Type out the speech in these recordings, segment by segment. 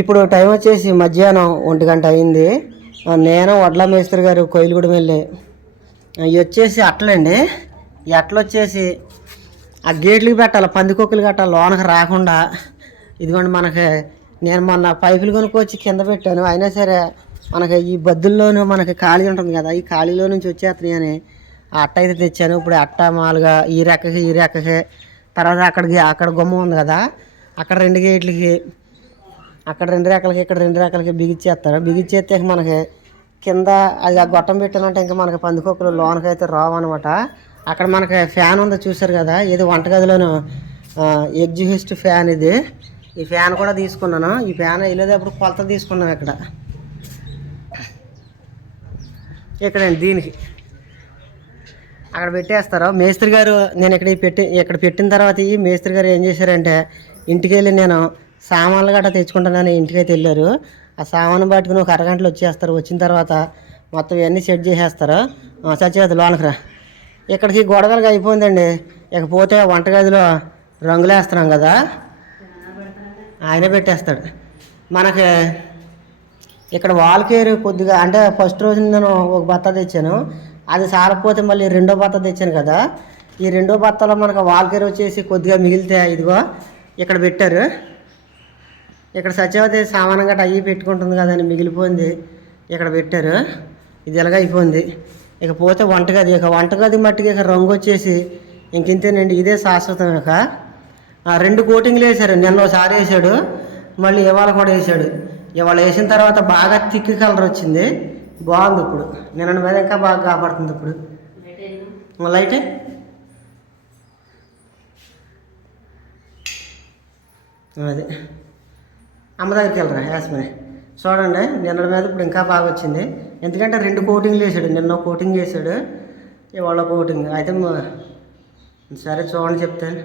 ఇప్పుడు టైం వచ్చేసి మధ్యాహ్నం ఒంటి గంట అయింది. నేను వడ్ల మేస్త్రి గారు కోయిలుగూడెం వెళ్ళి. ఇవి వచ్చేసి అట్లండి. ఈ అట్లు వచ్చేసి ఆ గేట్లకి పెట్టాలి పందికొక్కులు కట్టాలి లోనకి రాకుండా. ఇదిగోండి మనకి నేను మొన్న పైపులు కొనుక్కొచ్చి కింద పెట్టాను. అయినా సరే మనకి ఈ బద్దుల్లోనూ మనకి ఖాళీ ఉంటుంది కదా ఈ ఖాళీలో నుంచి వచ్చేస్తున్నాయి అని ఆ అట్ట అయితే తెచ్చాను. ఇప్పుడు అట్ట మాలుగా ఈ రెక్కకి ఈ రెక్కకి తర్వాత అక్కడికి అక్కడ గుమ్మ ఉంది కదా అక్కడ రెండు గేట్లకి అక్కడ రెండు రెక్కలకి ఇక్కడ రెండు రెక్కలకి బిగిచ్చేస్తారు. బిగిచ్చేస్తే మనకి కింద అది ఆ గొట్టం పెట్టాలంటే ఇంకా మనకి పందికొక్కలు లోనకి అయితే రావన్నమాట. అక్కడ మనకి ఫ్యాన్ ఉందో చూసారు కదా ఇది వంటగదిలోను ఎగ్జిహిస్ట్ ఫ్యాన్ ఇది. ఈ ఫ్యాన్ కూడా తీసుకున్నాను. ఈ ఫ్యాన్ వెళ్ళేటప్పుడు కొలత తీసుకున్నాం ఇక్కడ. ఇక్కడండి దీనికి. అక్కడ పెట్టేస్తారు. మేస్త్రి గారు నేను ఇక్కడ పెట్టి ఇక్కడ పెట్టిన తర్వాత ఈ మేస్త్రి గారు ఏం చేశారంటే ఇంటికి వెళ్ళి నేను సామాన్లు గట్రా తెచ్చుకుంటానని ఇంటికి అయితే వెళ్ళారు. ఆ సామాను పట్టుకుని ఒక అరగంటలో వచ్చేస్తారు. వచ్చిన తర్వాత మొత్తం ఇవన్నీ సెట్ చేసేస్తారు. సచేది లోనకి రా. ఇక్కడికి గొడవలుగా అయిపోయిందండి. ఇకపోతే వంటగదిలో రంగులు వేస్తున్నాం కదా. ఆయనే పెట్టేస్తాడు. మనకి ఇక్కడ వాల్కేరు కొద్దిగా అంటే ఫస్ట్ రోజు నేను ఒక బత్త తెచ్చాను. అది సారపోతే మళ్ళీ రెండో బత్త తెచ్చాను కదా. ఈ రెండో బత్తలో మనకు వాల్కేరు వచ్చేసి కొద్దిగా మిగిలితే ఇదిగో ఇక్కడ పెట్టారు. ఇక్కడ సత్యవతి సామానం గట్రా అయ్యి పెట్టుకుంటుంది కదా అని మిగిలిపోయింది. ఇక్కడ పెట్టారు. ఇది ఎలాగ అయిపోయింది. ఇక పోతే వంటగది ఇక వంటగది మట్టికి ఇక రంగు వచ్చేసి ఇంకింతేనండి ఇదే శాశ్వతం ఇక. ఆ రెండు కోటింగ్లు వేశారు నిన్న ఒకసారి వేసాడు మళ్ళీ ఇవాళ కూడా వేసాడు ఇవాళ వేసిన తర్వాత బాగా థిక్ కలర్ వచ్చింది. బాగుంది ఇప్పుడు. నిన్న మీద ఇంకా బాగా కాపాడుతుంది ఇప్పుడు. లైట్? అదే. అమ్మ దగ్గరికి వెళ్ళరా? యాస్మని చూడండి నిన్న మీద ఇప్పుడు ఇంకా బాగా వచ్చింది. ఎందుకంటే రెండు కోటింగ్లు వేసాడు నిన్న కోటింగ్ వేసాడు ఇవాళ కోటింగ్. అయితే సరే చూడండి చెప్తాను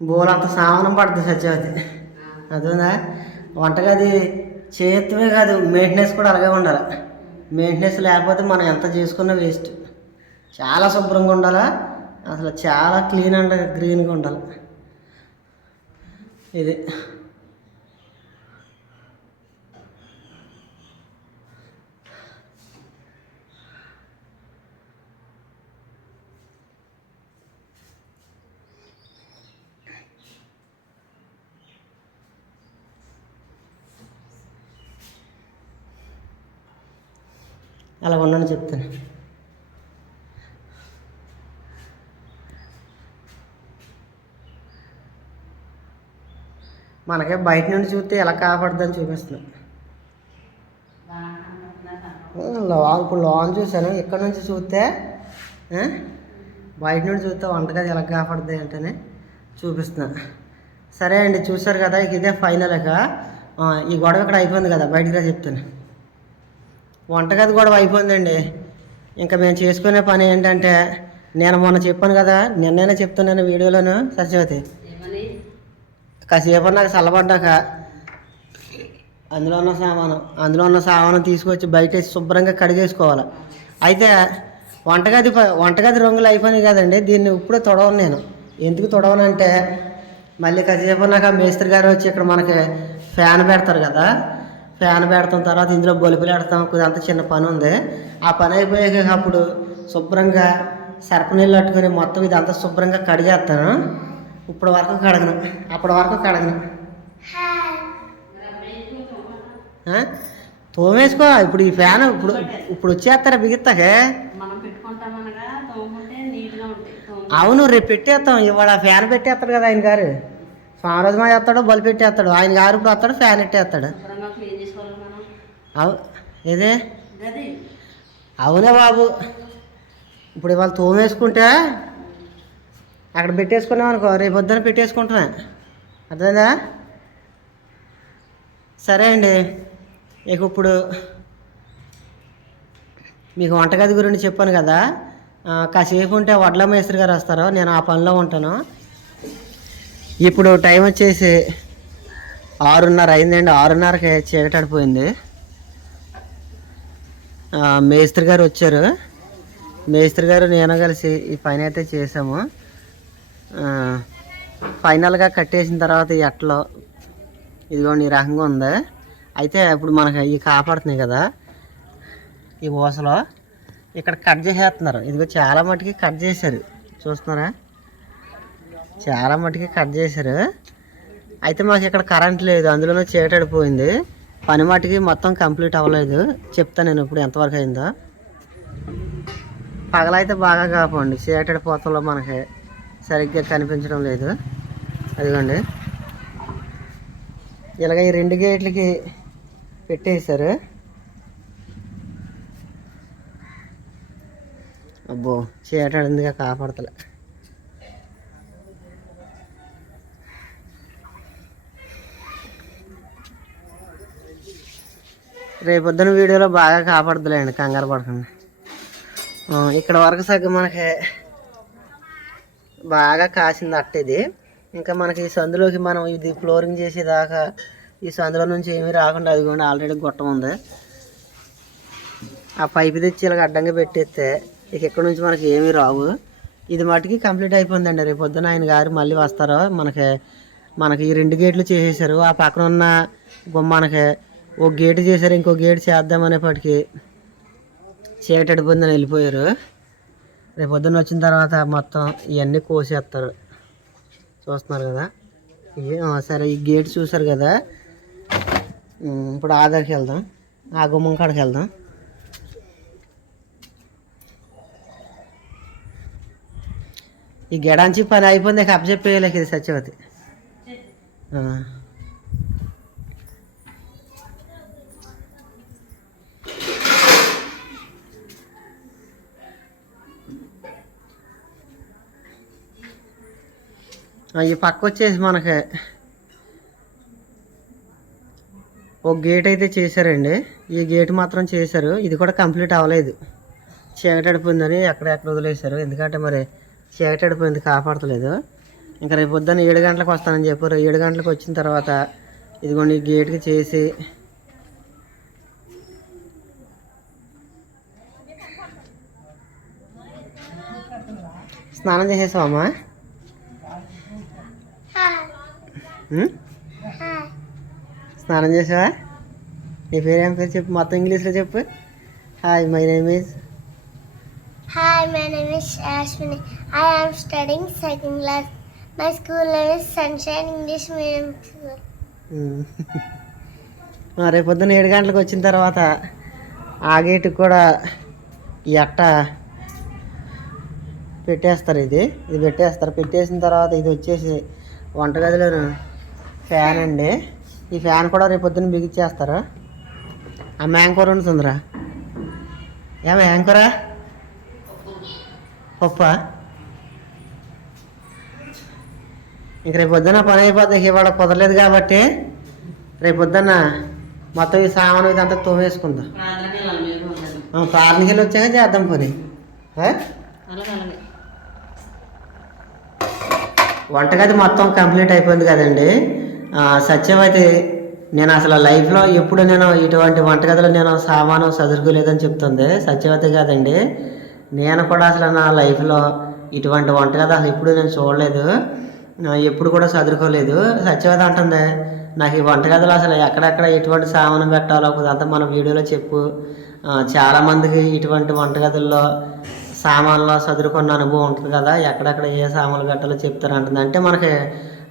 బోలంత సామానం పడుతుంది సత్యవతి. అర్థందా వంటగది చేతివే కాదు మెయింటెనెన్స్ కూడా అలాగే ఉండాలి. మెయింటెనెన్స్ లేకపోతే మనం ఎంత చేసుకున్నా వేస్ట్ చాలా శుభ్రంగా ఉండాలి? అసలు చాలా క్లీన్ అండ్ గ్రీన్గా ఉండాలి. ఇది. అలా ఉండని చెప్తాను. మనకే బయట నుండి చూస్తే ఎలా కాపాడుతుందని చూపిస్తున్నాం. లాంగ్ ఇప్పుడు లోన్ చూశాను. ఇక్కడ నుంచి చూస్తే బయట నుండి చూస్తే వంటగది ఎలా కాపాడుతుంది అంటేనే చూపిస్తున్నా. సరే అండి చూసారు కదా ఇక ఇదే ఫైనల్ ఇక. ఈ గొడవ ఇక్కడ అయిపోయింది కదా బయటికి రా చెప్తాను. వంటగది గొడవ అయిపోయిందండి. ఇంకా మేము చేసుకునే పని ఏంటంటే నేను మొన్న చెప్పాను కదా నిన్నైనా చెప్తున్నాను వీడియోలోను సత్యవతి కాసేపు నాకు చల్లబడ్డాక అందులో ఉన్న సామాను అందులో ఉన్న సామాను తీసుకొచ్చి బయట శుభ్రంగా కడిగేసుకోవాలి. అయితే వంటగది వంటగది రంగులు అయిపోయినాయి కదండి దీన్ని ఇప్పుడే తొడవను నేను. ఎందుకు తొడవనంటే మళ్ళీ కాసేపు నాకు ఆ మేస్త్రి గారు వచ్చి ఇక్కడ మనకి ఫ్యాన్ పెడతారు కదా ఫ్యాన్ పెడతాం తర్వాత ఇందులో బొలుపులు పెడతాం అంత చిన్న పని ఉంది. ఆ పని అయిపోయాక అప్పుడు శుభ్రంగా సర్ప నీళ్ళు పట్టుకొని మొత్తం ఇదంతా శుభ్రంగా కడిగేస్తాను ఇప్పుడు వరకు కడగను అప్పటి వరకు కడగను? తోమేసుకో ఇప్పుడు ఈ ఫ్యాన్ ఇప్పుడు ఇప్పుడు వచ్చేస్తారా బిగిస్తాకే అవును రేపు పెట్టేస్తాం ఇవాళ ఫ్యాన్ పెట్టేస్తాడు కదా ఆయన గారు. సోమరాజు మా వేస్తాడు బల్బు పెట్టేస్తాడు ఆయన గారు ఇప్పుడు వస్తాడు ఫ్యాన్ పెట్టేస్తాడు శుభ్రంగా క్లీన్ చేసుకోవాలి మనం అవు ఏదే? అవునే బాబు? ఇప్పుడు ఇవాళ తోమేసుకుంటే అక్కడ పెట్టేసుకున్నాం అనుకో రేపు పొద్దున పెట్టేసుకుంటున్నా. అర్థమైందా? సరే అండి. ఇక ఇప్పుడు మీకు వంటగది గురించి చెప్పాను కదా. కాసేపు ఉంటే వడ్ల మేస్త్రి గారు వస్తారు. నేను ఆ పనిలో ఉంటాను. ఇప్పుడు టైం వచ్చేసి ఆరున్నర అయిందండి. ఆరున్నరకి చీకటడిపోయింది మేస్త్రి గారు వచ్చారు. మేస్త్రి గారు నేను కలిసి ఈ పైన అయితే చేసాము. ఫైనల్గా కట్టేసిన తర్వాత ఈ అట్టలో ఇదిగోండి ఈ రకంగా ఉంది. అయితే ఇప్పుడు మనకి ఇవి కాపాడుతున్నాయి కదా ఈ ఊసలో. ఇక్కడ కట్ చేసేస్తున్నారు. ఇదిగో చాలా మటుకి కట్ చేశారు. చూస్తున్నారా? చాలా మటుకి కట్ చేశారు. అయితే మాకు ఇక్కడ కరెంట్ లేదు. అందులోనే చీకటడిపోయింది పని మటుకి మొత్తం కంప్లీట్ అవ్వలేదు. చెప్తాను నేను ఇప్పుడు ఎంతవరకు అయిందో. పగలైతే బాగా కాపండి. చీకటడిపోతంలో మనకి సరిగ్గా కనిపించడం లేదు. అదిగోండి. ఇలాగ ఈ రెండు గేట్లకి పెట్టేశారు. అబ్బో చీకటడిందిగా కాపాడతలే. రేపొద్దున వీడియోలో బాగా కాపాడుతులేండి కంగారు పడకండి. ఇక్కడ వరకు సగం మనకి బాగా కాసింది అట్ట ఇది. ఇంకా మనకి ఈ సందులోకి మనం ఇది ఫ్లోరింగ్ చేసేదాకా ఈ సందులో నుంచి ఏమీ రాకుండా అది కూడా ఆల్రెడీ గొట్టం ఉంది. ఆ పైపు తెచ్చి ఇలాగ అడ్డంగా పెట్టేస్తే ఇక ఇక్కడ నుంచి మనకి ఏమీ రావు. ఇది మటుకి కంప్లీట్ అయిపోయిందండి. రేపు పొద్దున ఆయన గారు మళ్ళీ వస్తారు మనకి మనకి ఈ రెండు గేట్లు చేసేసారు ఆ పక్కన ఉన్న గుమ్మానికి ఒక గేటు చేశారు ఇంకో గేటు చేద్దామనేప్పటికీ చీకటి పొందని వెళ్ళిపోయారు. రేపు పొద్దున్న వచ్చిన తర్వాత మొత్తం ఇవన్నీ కోసేస్తారు. చూస్తున్నారు కదా? ఇవి సరే ఈ గేట్ చూసారు కదా? ఇప్పుడు ఆధార్కి వెళ్దాం. ఆ గుమ్మం కాడికి వెళ్దాం. ఈ గెడాంచి పని అయిపోయింది కప్ చెప్పేయలేక ఇది సత్యవతి. ఈ పక్క వచ్చేసి మనకి ఒక గేట్ అయితే చేశారండి. ఈ గేట్ మాత్రం చేశారు. ఇది కూడా కంప్లీట్ అవ్వలేదు. చీకటి అడిపోయిందని ఎక్కడెక్కడ వదిలేశారు. ఎందుకంటే మరి చీకటడిపోయింది కాపాడతలేదు. ఇంకా రేపు పొద్దున్న ఏడు గంటలకు వస్తానని చెప్పారు. ఏడు గంటలకు వచ్చిన తర్వాత ఇదిగోండి ఈ గేట్కి చేసి స్నానం చేసేసావమ్మా స్నానం చేసావా? నీ పేరు ఏం పేరు చెప్పు మొత్తం ఇంగ్లీష్లో చెప్పు. Hi my name is Hi, my name is Ashwini. I am studying second class. My school name is Sunshine English Medium School. రేపు పొద్దున్న ఏడు గంటలకు వచ్చిన తర్వాత ఆ గేటుకి కూడా ఈ అట్ట పెట్టేస్తారు ఇది. ఇది పెట్టేస్తారు. పెట్టేసిన తర్వాత ఇది వచ్చేసి వంటగదిలో ఫ్యాన్ అండి. ఈ ఫ్యాన్ కూడా రేపు పొద్దున్న బిగించేస్తారు అమ్మ యాంకూర ఉంటుందిరా ఏమ యాంకరా పప్ప? ఇంక రేపు పొద్దున్న పని అయిపోతే ఇవాళ కుదరలేదు కాబట్టి రేపు పొద్దున్న మొత్తం ఈ సామాను ఇదంతా తోమేసుకుందాం. ప్రార్థనకి వచ్చాక చేద్దాం పని. వంటగది మొత్తం కంప్లీట్ అయిపోయింది కదండి. ఆ, సత్యవతి నేను అసలు లైఫ్లో ఎప్పుడు నేను ఇటువంటి వంటగదిలో నేను సామాను చదువుకోలేదని చెప్తుంది. సత్యవతి కాదండి. నేను కూడా అసలు నా లైఫ్లో ఇటువంటి వంటగది అసలు ఎప్పుడు నేను చూడలేదు. ఎప్పుడు కూడా చదువుకోలేదు సత్యవతి అంటుంది నాకు ఈ వంటగదిలో అసలు ఎక్కడెక్కడ ఎటువంటి సామాను పెట్టాలో అంతా మన వీడియోలో చెప్పు. చాలామందికి ఇటువంటి వంటగదుల్లో సామాన్లో చదువుకున్న అనుభవం ఉంటుంది కదా ఎక్కడెక్కడ ఏ సామాన్లు పెట్టాలో చెప్తారు అంటుంది అంటే మనకి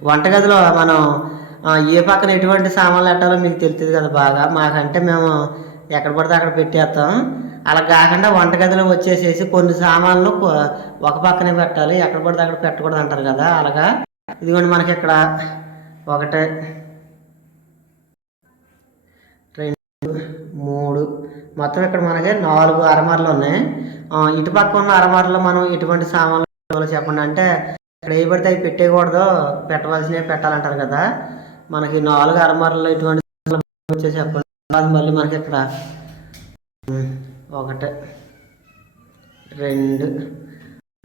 వంటగదిలో మనం ఏ పక్కన ఎటువంటి సామాన్లు పెట్టాలో మీకు తెలుస్తుంది కదా బాగా. మాకంటే మేము ఎక్కడ పడితే అక్కడ పెట్టేస్తాం. అలా కాకుండా వంటగదిలో వచ్చేసేసి కొన్ని సామాన్లు ఒక పక్కనే పెట్టాలి. ఎక్కడ పడితే అక్కడ పెట్టకూడదు అంటారు కదా. అలాగా? ఇదిగోండి మనకి ఇక్కడ ఒకటి రెండు మూడు. మొత్తం ఇక్కడ మనకి నాలుగు అరమరలు ఉన్నాయి. ఇటు పక్క ఉన్న అరమరలో మనం ఎటువంటి సామాన్లు చెప్పండి అంటే ఇక్కడ ఏ పడితే అవి పెట్టేయకూడదు. పెట్టవలసినవి పెట్టాలంటారు కదా. మనకి నాలుగు అరమరలు ఇటువంటి వచ్చేసి అప్పుడు చెప్పండి. మళ్ళీ మనకి ఇక్కడ ఒకటి రెండు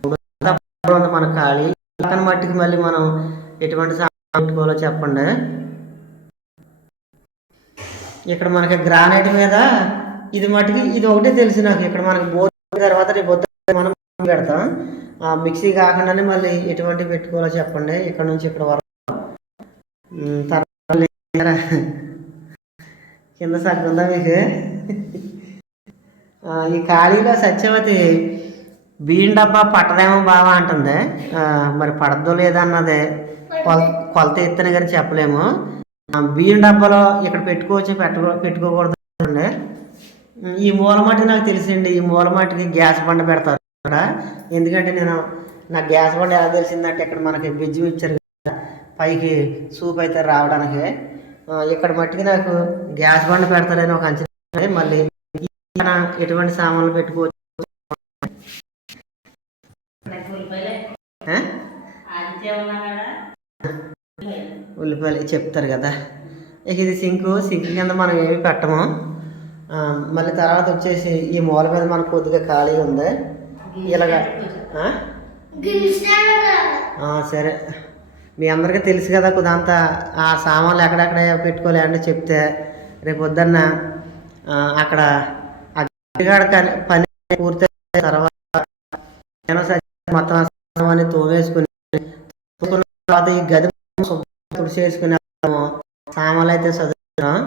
మూడు అంతా ఖాళీ పక్కన మట్టికి మళ్ళీ మనం ఎటువంటి సామాన్లు పెట్టుకోవాలో చెప్పండి. ఇక్కడ మనకి గ్రానైట్ మీద ఇది మటుకి ఇది ఒకటే తెలుసు నాకు. ఇక్కడ మనకి బోర్ తర్వాత రేపు మనం పెడతాం. ఆ మిక్సీ కాకుండానే మళ్ళీ ఎటువంటి పెట్టుకోవాలో చెప్పండి. ఇక్కడ నుంచి ఇక్కడ వరకు తర్వాత కింద సగ్గుందా మీకు ఈ ఖాళీలో సత్యవతి బియ్యం డబ్బా పట్టదేమో బావా అంటుంది మరి పడద్దో లేదన్నది కొల కొలత ఎత్తున కానీ చెప్పలేము బియ్యం డబ్బాలో ఇక్కడ పెట్టుకోవచ్చు పెట్టుకో పెట్టుకోకూడదు అండి ఈ మూలమాటి నాకు తెలిసిండి ఈ మూలమాటికి గ్యాస్ బండ పెడతారు ఇక్కడ ఎందుకంటే నేను నాకు గ్యాస్ బండ ఎలా తెలిసిందంటే ఇక్కడ మనకి బిజ్జం ఇచ్చారు పైకి సూప్ అయితే రావడానికి. ఇక్కడ మట్టికి నాకు గ్యాస్ బండ పెడతారని ఒక అంచనా. మళ్ళీ ఎటువంటి సామాన్లు పెట్టుకోవచ్చు? ఉల్లిపాయలే చెప్తారు కదా. ఇక ఇది సింకు. సింక్ కింద మనం ఏమి పెట్టము. మళ్ళీ తర్వాత వచ్చేసి ఈ మూల మీద మనకు కొద్దిగా ఖాళీ ఉంది. ఇలాగా. సరే. మీ అందరికీ తెలుసు కదా కొద్దంతా ఆ సామాన్లు ఎక్కడెక్కడ పెట్టుకోలే అంటే చెప్తే రేపు పొద్దున్న అక్కడ ఆ గట్టిగాడ పని పూర్తయిన తర్వాత నేను మొత్తం అని తోవేసుకుని తోమేసుకుని తర్వాత ఈ గది శుభ్రంగా సామాన్లు అయితే చదువుతున్నాం